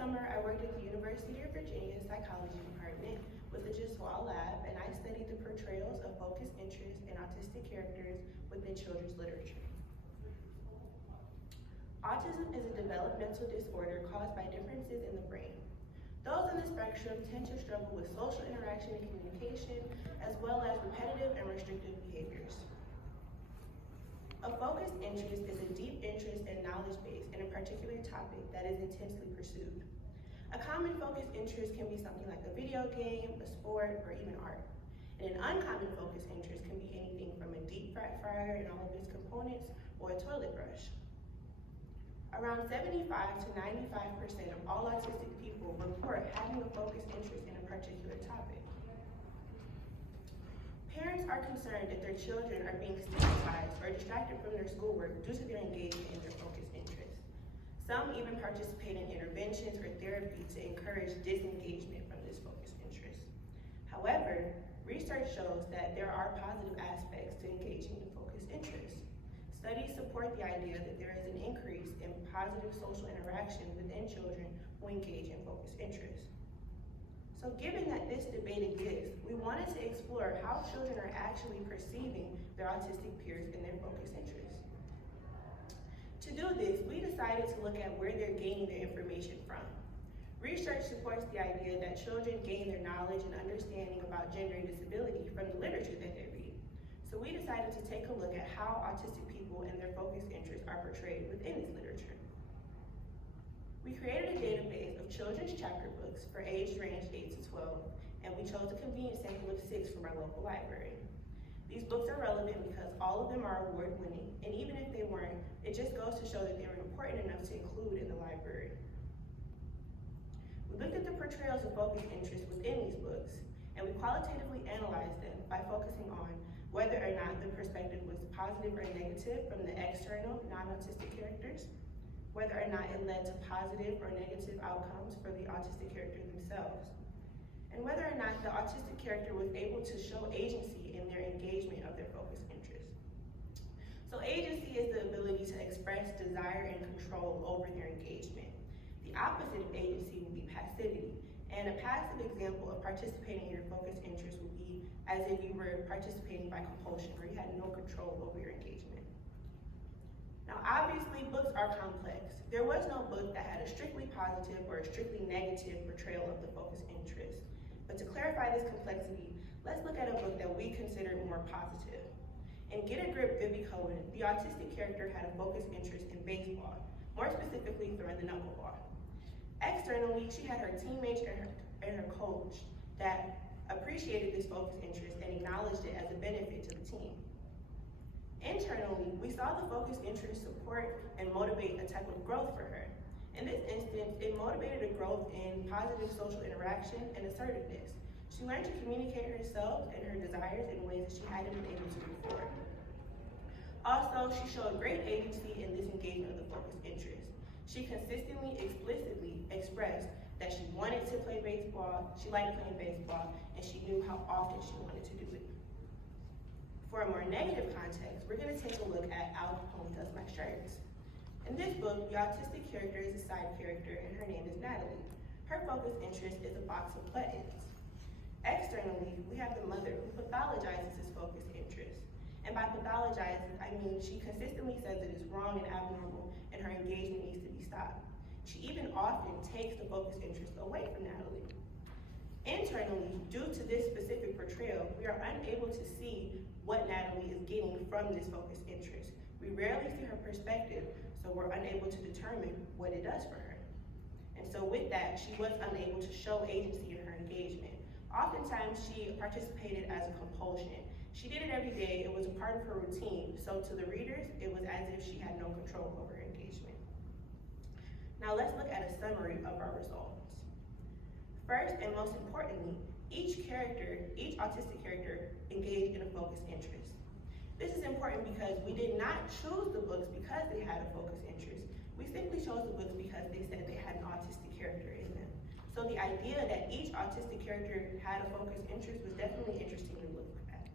summer, I worked at the University of Virginia Psychology Department with the Giswall Lab, and I studied the portrayals of focused interest and autistic characters within children's literature. Autism is a developmental disorder caused by differences in the brain. Those on the spectrum tend to struggle with social interaction and communication, as well as repetitive and restrictive behaviors. A focused interest is a deep interest and knowledge base in a particular topic that is intensely pursued. A common focused interest can be something like a video game, a sport, or even art. And an uncommon focused interest can be anything from a deep fat fryer and all of its components, or a toilet brush. Around 75 to 95% of all autistic people report having a focused interest in a particular topic. Parents are concerned that their children are being stigmatized or distracted from their schoolwork due to their engagement in their focused interests. Some even participate in interventions or therapy to encourage disengagement from this focused interest. However, research shows that there are positive aspects to engaging in focused interests. Studies support the idea that there is an increase in positive social interaction within children who engage in focused interests. So given that this debate exists, we wanted to explore how children are actually perceiving their autistic peers and their focused interests. To do this, we decided to look at where they're gaining their information from. Research supports the idea that children gain their knowledge and understanding about gender and disability from the literature that they read. So we decided to take a look at how autistic people and their focused interests are portrayed within this literature. We created a database of children's chapter books for age range 8 to 12, and we chose a convenient sample of 6 from our local library. These books are relevant because all of them are award-winning, and even if they weren't, it just goes to show that they were important enough to include in the library. We looked at the portrayals of focused interest within these books, and we qualitatively analyzed them by focusing on whether or not the perspective was positive or negative from the external, non-autistic characters, whether or not it led to positive or negative outcomes for the autistic character themselves, and whether or not the autistic character was able to show agency in their engagement of their focused interests. So agency is the ability to express desire and control over their engagement. The opposite of agency would be passivity, and a passive example of participating in your focused interest would be as if you were participating by compulsion, where you had no control over your engagement. Now, obviously, books are complex. There was no book that had a strictly positive or a strictly negative portrayal of the focused interest. But to clarify this complexity, let's look at a book that we consider more positive. In Get a Grip, Vivi Cohen, the autistic character had a focused interest in baseball, more specifically throwing the knuckleball. Externally, she had her teammates and her coach that appreciated this focused interest and acknowledged it as a benefit to the team. Internally, we saw the focused interest support and motivate a type of growth for her. In this instance, it motivated a growth in positive social interaction and assertiveness. She learned to communicate herself and her desires in ways that she hadn't been able to before. Also, she showed great agency in this engagement of the focused interest. She consistently, explicitly expressed that she wanted to play baseball, she liked playing baseball, and she knew how often she wanted to do it. For a more negative context, we're going to take a look at Al Capone Does My Shirts. In this book, the autistic character is a side character, and her name is Natalie. Her focused interest is a box of buttons. Externally, we have the mother who pathologizes his focused interest. And by pathologizing, I mean she consistently says it is wrong and abnormal, and her engagement needs to be stopped. She even often takes the focused interest away from Natalie. Internally, due to this specific portrayal, we are unable to see what Natalie is getting from this focused interest. We rarely see her perspective, so we're unable to determine what it does for her. And so with that, she was unable to show agency in her engagement. Oftentimes, she participated as a compulsion. She did it every day, it was a part of her routine, so to the readers, it was as if she had no control over her engagement. Now let's look at a summary of our results. First and most importantly, each autistic character engaged in a focused interest. This is important because we did not choose the books because they had a focused interest. We simply chose the books because they said they had an autistic character in them. So the idea that each autistic character had a focused interest was definitely interesting to look at.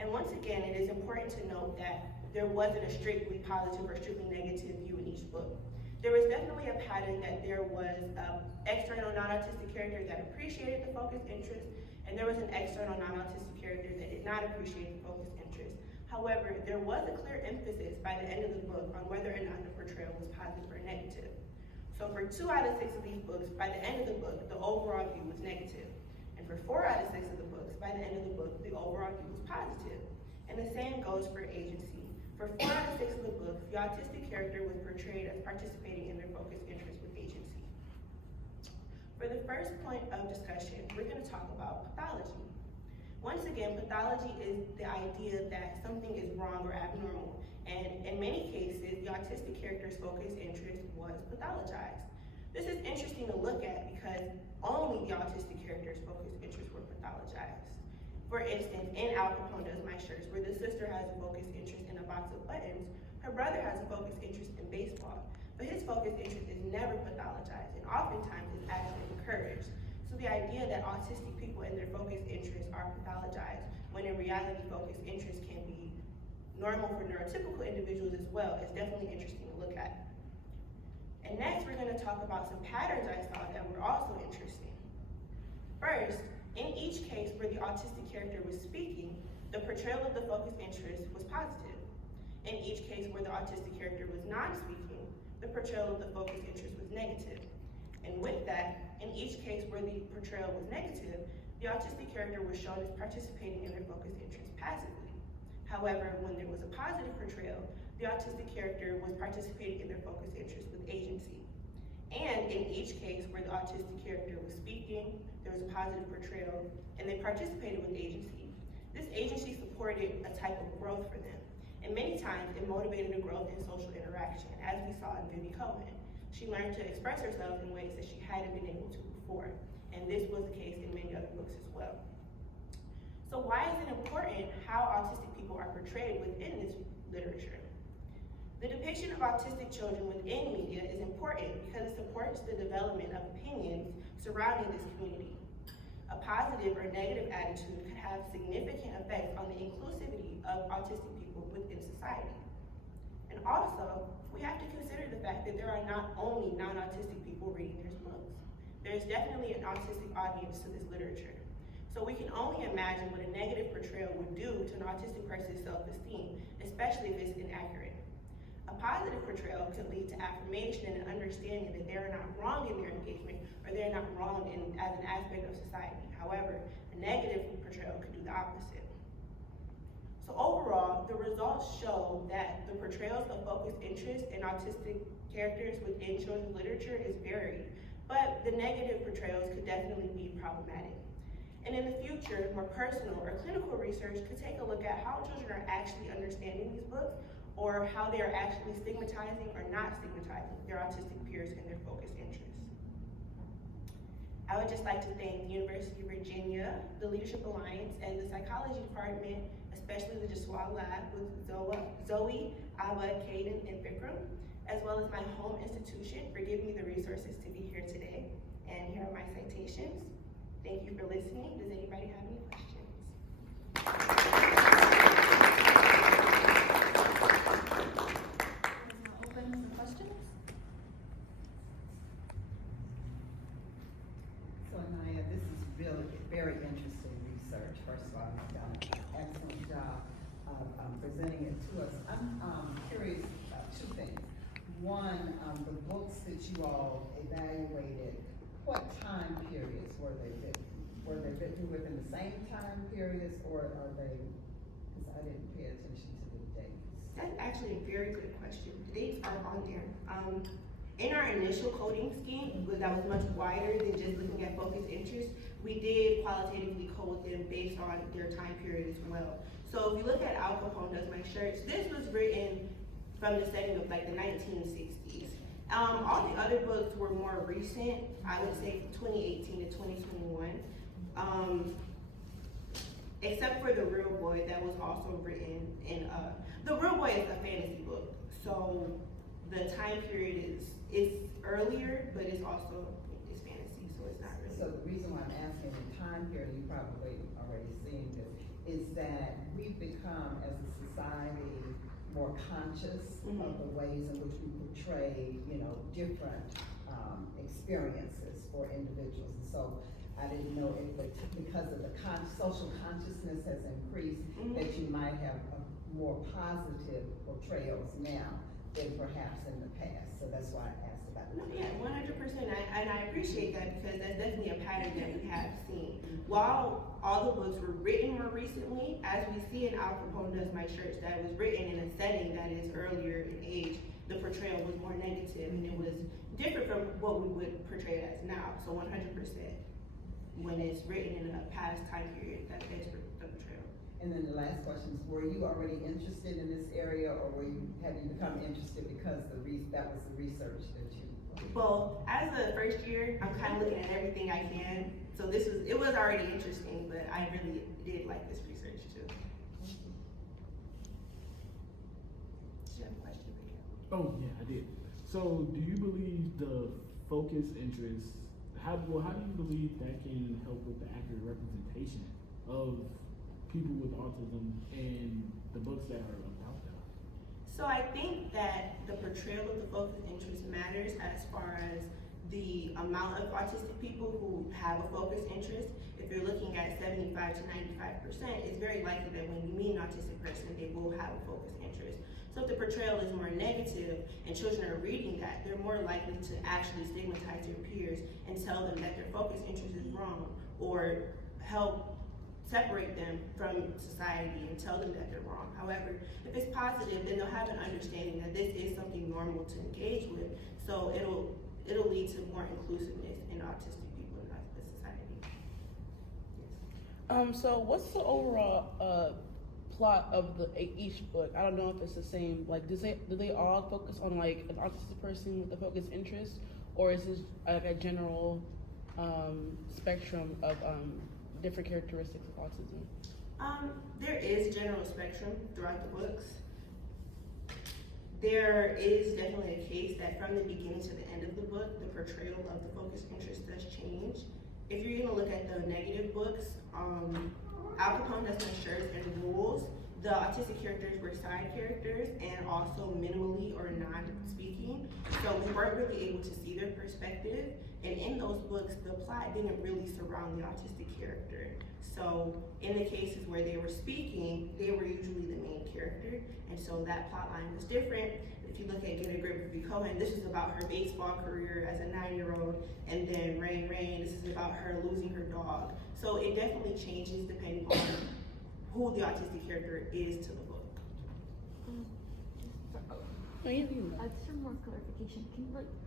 And once again, it is important to note that there wasn't a strictly positive or strictly negative view in each book. There was definitely a pattern that there was an external non-autistic character that appreciated the focused interest, and there was an external non-autistic character that did not appreciate the focused interest. However, there was a clear emphasis by the end of the book on whether or not the portrayal was positive or negative. So for 2 out of 6 of these books, by the end of the book, the overall view was negative. And for 4 out of 6 of the books, by the end of the book, the overall view was positive. And the same goes for agency. For 4 out of 6 of the book, the autistic character was portrayed as participating in their focused interest with agency. For the first point of discussion, we're going to talk about pathology. Once again, pathology is the idea that something is wrong or abnormal. And in many cases, the autistic character's focused interest was pathologized. This is interesting to look at because only the autistic character's focused interests were pathologized. For instance, in Al Capone Does My Shirts, where the sister has a focused interest in a box of buttons, her brother has a focused interest in baseball, but his focused interest is never pathologized and oftentimes is actually encouraged. So the idea that autistic people and their focused interests are pathologized, when in reality focused interests can be normal for neurotypical individuals as well, is definitely interesting to look at. And next, we're going to talk about some patterns I saw that were also interesting. First, in each case where the autistic character was speaking, the portrayal of the focused interest was positive. In each case where the autistic character was non-speaking, the portrayal of the focused interest was negative. And with that, in each case where the portrayal was negative, the autistic character was shown as participating in their focused interest passively. However, when there was a positive portrayal, the autistic character was participating in their focused interest with agency. And in each case where the autistic character was speaking, there was a positive portrayal, and they participated with agency. This agency supported a type of growth for them. And many times, it motivated a growth in social interaction, as we saw in Vivi Cohen. She learned to express herself in ways that she hadn't been able to before. And this was the case in many other books as well. So why is it important how autistic people are portrayed within this literature? The depiction of autistic children within media is important because it supports the development of opinions surrounding this community. A positive or negative attitude could have significant effects on the inclusivity of autistic people within society. And also, we have to consider the fact that there are not only non-autistic people reading these books. There's definitely an autistic audience to this literature. So we can only imagine what a negative portrayal would do to an autistic person's self-esteem, especially if it's inaccurate. A positive portrayal could lead to affirmation and an understanding that they are not wrong in their engagement or they're not wrong as an aspect of society. However, a negative portrayal could do the opposite. So overall, the results show that the portrayals of focused interest in autistic characters within children's literature is varied, but the negative portrayals could definitely be problematic. And in the future, more personal or clinical research could take a look at how children are actually understanding these books or how they are actually stigmatizing or not stigmatizing their autistic peers and their focused interests. I would just like to thank the University of Virginia, the Leadership Alliance, and the Psychology Department, especially the Jaswal Lab with Zoe, Abba, Caden, and Vikram, as well as my home institution for giving me the resources to be here today. And here are my citations. Thank you for listening. Does anybody have any questions? Open for questions. So Aniyah, this is really very interesting research. First of all, you've done an excellent job of presenting it to us. I'm curious about 2 things. One, the books that you all evaluated, what time periods were they written? Were they written within the same time periods, or are they, because I didn't pay attention to the dates. That's actually a very good question. The dates are on there. In our initial coding scheme, that was much wider than just looking at focused interest, we did qualitatively code them based on their time period as well. So if you look at Al Capone Does My Shirts, this was written from the setting of like the 1960s. All the other books were more recent, I would say from 2018 to 2021. Except for The Real Boy, that was also written in, The Real Boy is a fantasy book. So the time period is earlier, but it's also, it's fantasy, so it's not really. So the reason why I'm asking the time period, you probably already seen this, is that we've become, as a society, more conscious of the ways in which we portray, different experiences for individuals. And so I didn't know if, because of the social consciousness has increased, that you might have more positive portrayals now than perhaps in the past. So that's why I asked about it. No, yeah, 100%. And I appreciate that, because that's definitely a pattern that we have seen. While all the books were written more recently, as we see in Al Capone Does My Shirts, that was written in a setting that is earlier in age, the portrayal was more negative, and it was different from what we would portray it as now. So 100%, when it's written in a past time period, that is the portrayal. And then the last question is, were you already interested in this area, or have you become interested because that was the research that you? Well, as a first year, I'm kind of looking at everything I can. So it was already interesting, but I really did like this research too. Do you have a question, Beckett? Oh yeah, I did. So do you believe the focus interest, how do you believe that can help with the accurate representation of people with autism and the books that are about them? So I think that the portrayal of the focus interest matters as far as the amount of autistic people who have a focus interest. If you're looking at 75 to 95%, it's very likely that when you meet an autistic person, they will have a focus interest. So if the portrayal is more negative and children are reading that, they're more likely to actually stigmatize their peers and tell them that their focus interest is wrong, or help separate them from society and tell them that they're wrong. However, if it's positive, then they'll have an understanding that this is something normal to engage with, so it'll lead to more inclusiveness in autistic people in the society. Yes. So what's the overall plot of each book? I don't know if it's the same. Like, do they all focus on like an autistic person with a focus interest, or is this like a general spectrum of different characteristics of autism? There is general spectrum throughout the books. There is definitely a case that from the beginning to the end of the book, the portrayal of the focus interest does change. If you're gonna look at the negative books, Al Capone Does My Shirts and Rules, the autistic characters were side characters and also minimally or non-speaking. So we weren't really able to see their perspective. And in those books, the plot didn't really surround the autistic character. So in the cases where they were speaking, they were usually the main character. And so that plot line was different. If you look at Get a Grip with V. Cohen, this is about her baseball career as a 9-year-old. And then Rain Rain, this is about her losing her dog. So it definitely changes depending on who the autistic character is to the book. Just for more clarification,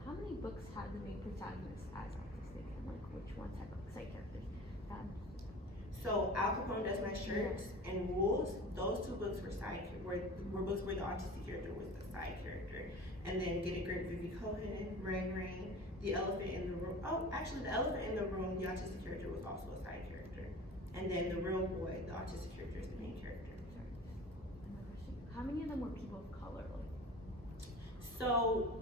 how many books had the main protagonist as autistic, and which ones had side characters? So Al Capone Does My Shirts and Rules, those two books were books where the autistic character was the side character. And then Get a Grip, Vivi Cohen, Rain Rain, The Elephant in the Room. Oh, actually, The Elephant in the Room, the autistic character was also a side character. And then The Real Boy, the autistic character is the main character. Another question. How many of them were people of color? So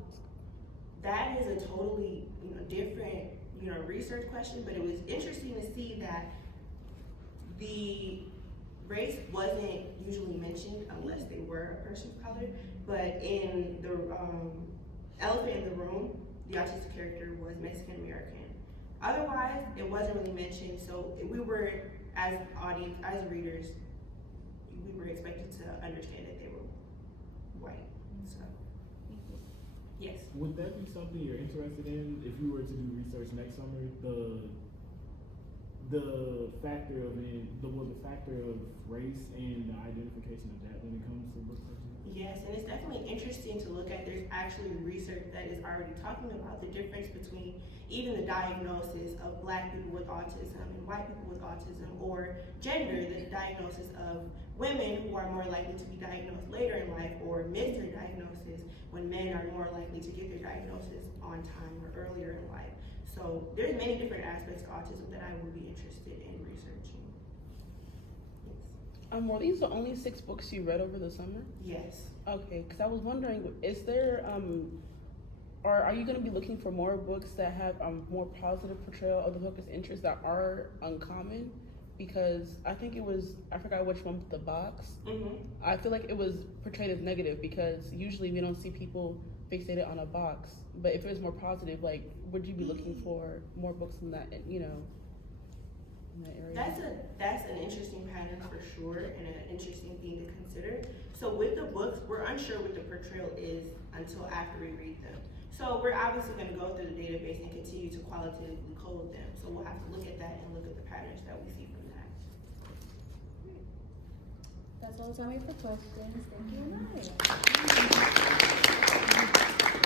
that is a totally different research question, but it was interesting to see that the race wasn't usually mentioned unless they were a person of color. But in the Elephant in the Room, the autistic character was Mexican American. Otherwise, it wasn't really mentioned. So we were, as audience, as readers, we were expected to understand that they were white. So. Yes. Would that be something you're interested in if you were to do research next summer? The factor of race and the identification of that when it comes to books like this? Yes, and it's definitely interesting to look at. There's actually research that is already talking about the difference between even the diagnosis of Black people with autism and white people with autism, or gender, the diagnosis of women who are more likely to be diagnosed later in life or miss their diagnosis, when men are more likely to get their diagnosis on time or earlier in life. So there's many different aspects to autism that I would be interested in researching. Yes. Were these the only 6 books you read over the summer? Yes. Okay, because I was wondering, is there, or are you going to be looking for more books that have more positive portrayal of the focus interests that are uncommon? because I think it was, I forgot which one with the box. Mm-hmm. I feel like it was portrayed as negative because usually we don't see people fixated on a box. But if it was more positive, like, would you be looking for more books in that, you know, in that area? That's an interesting pattern for sure, and an interesting thing to consider. So with the books, we're unsure what the portrayal is until after we read them. So we're obviously going to go through the database and continue to qualitatively code them. So we'll have to look at that and look at the patterns that we see from that. That's all the time we have for questions. Thank you, Aniyah.